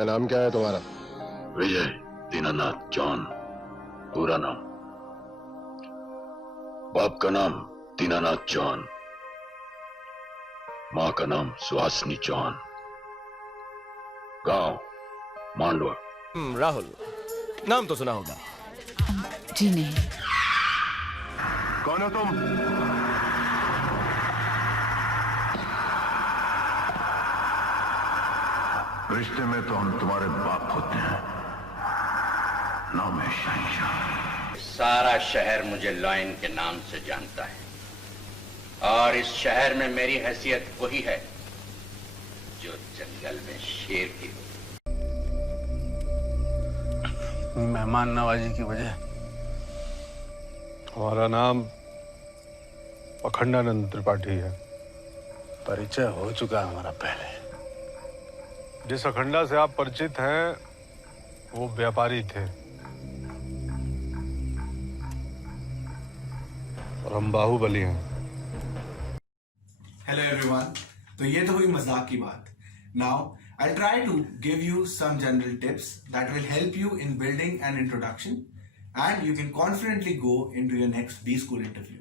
क्या नाम क्या है तुम्हारा? विजय दीनानाथ जॉन, पूरा नाम। बाप का नाम दीनानाथ जॉन, मां का नाम सुहासिनी जॉन, गांव मांडवा। राहुल नाम तो सुना होगा। जी नहीं। कौन हो तुम? रिश्ते में तो हम तुम्हारे बाप होते हैं, नाम है शहंशाह। सारा शहर मुझे लॉयन के नाम से जानता है और इस शहर में मेरी हैसियत वही है जो जंगल में शेर की हो। मेहमान नवाजी की वजह? हमारा नाम अखंडानंद त्रिपाठी है। परिचय हो चुका है हमारा पहले। जिस अखंडा से आप परिचित हैं वो व्यापारी थे और हम बाहुबली हैं। हेलो एवरीवन, तो ये तो हुई मजाक की बात। Now I'll try to give you some general tips that will help you in building an introduction and you can confidently go into your next B School interview.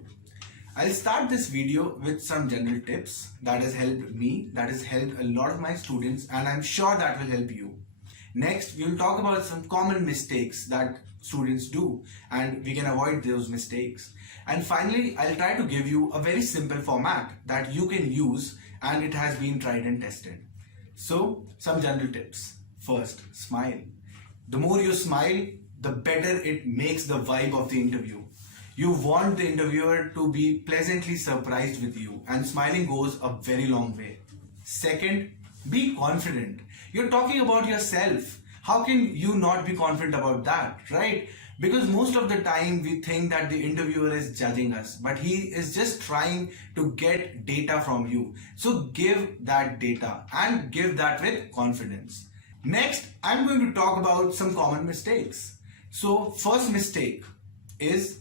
I'll start this video with some general tips that has helped me, that has helped a lot of my students, and I'm sure that will help you. Next, we'll talk about some common mistakes that students do and we can avoid those mistakes. And finally, I'll try to give you a very simple format that you can use and it has been tried and tested. So, some general tips. First, smile. The more you smile, the better it makes the vibe of the interview. You want the interviewer to be pleasantly surprised with you, and smiling goes a very long way. Second, be confident. You're talking about yourself. How can you not be confident about that, right? Because most of the time we think that the interviewer is judging us, but he is just trying to get data from you. So give that data and give that with confidence. Next, I'm going to talk about some common mistakes. So first mistake is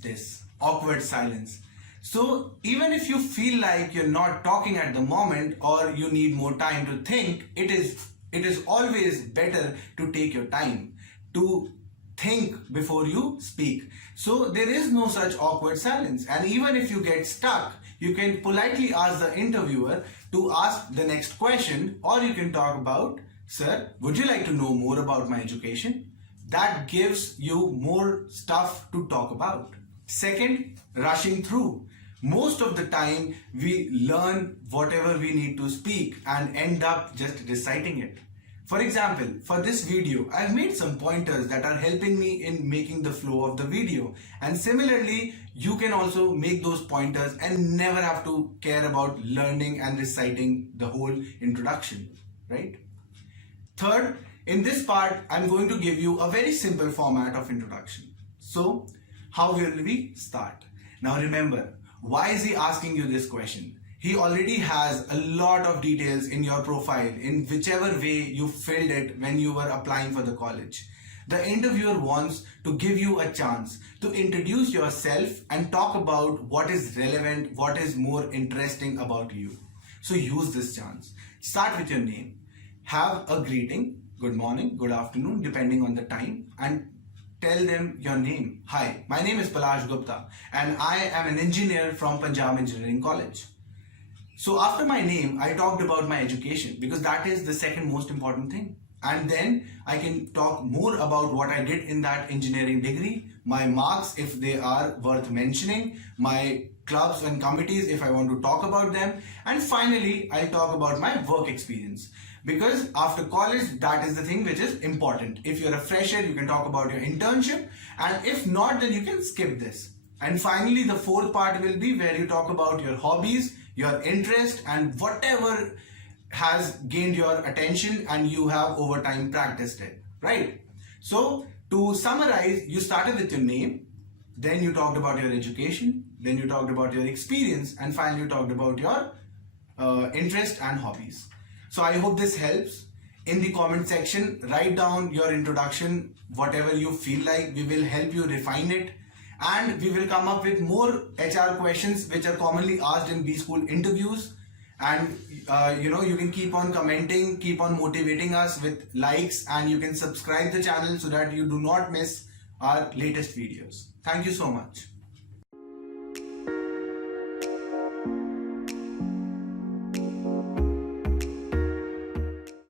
this awkward silence. So even if you feel like you're not talking at the moment or you need more time to think, it is always better to take your time to think before you speak. So there is no such awkward silence, and even if you get stuck, you can politely ask the interviewer to ask the next question, or you can talk about, sir, would you like to know more about my education? That gives you more stuff to talk about. Second, rushing through. Most of the time we learn whatever we need to speak and end up just reciting it. For example, for this video, I've made some pointers that are helping me in making the flow of the video. And similarly, you can also make those pointers and never have to care about learning and reciting the whole introduction, right? Third, in this part, I'm going to give you a very simple format of introduction. So, how will we start? Now remember, why is he asking you this question? He already has a lot of details in your profile in whichever way you filled it when you were applying for the college. The interviewer wants to give you a chance to introduce yourself and talk about what is relevant, what is more interesting about you. So use this chance. Start with your name. Have a greeting, good morning, good afternoon, depending on the time, and tell them your name. Hi, my name is Palash Gupta and I am an engineer from Punjab Engineering College. So after my name, I talked about my education because that is the second most important thing. And then I can talk more about what I did in that engineering degree, my marks if they are worth mentioning, my clubs and committees if I want to talk about them, and finally I'll talk about my work experience. Because after college, that is the thing which is important. If you're a fresher, you can talk about your internship, and if not, then you can skip this. And finally, the fourth part will be where you talk about your hobbies, your interest, and whatever has gained your attention and you have over time practiced it, right? So to summarize, you started with your name, then you talked about your education, then you talked about your experience, and finally you talked about your interest and hobbies. So I hope this helps. In the comment section, write down your introduction, whatever you feel like. We will help you refine it, and we will come up with more HR questions which are commonly asked in B School interviews. and you can keep on commenting, keep on motivating us with likes, and you can subscribe the channel so that you do not miss our latest videos. Thank you so much.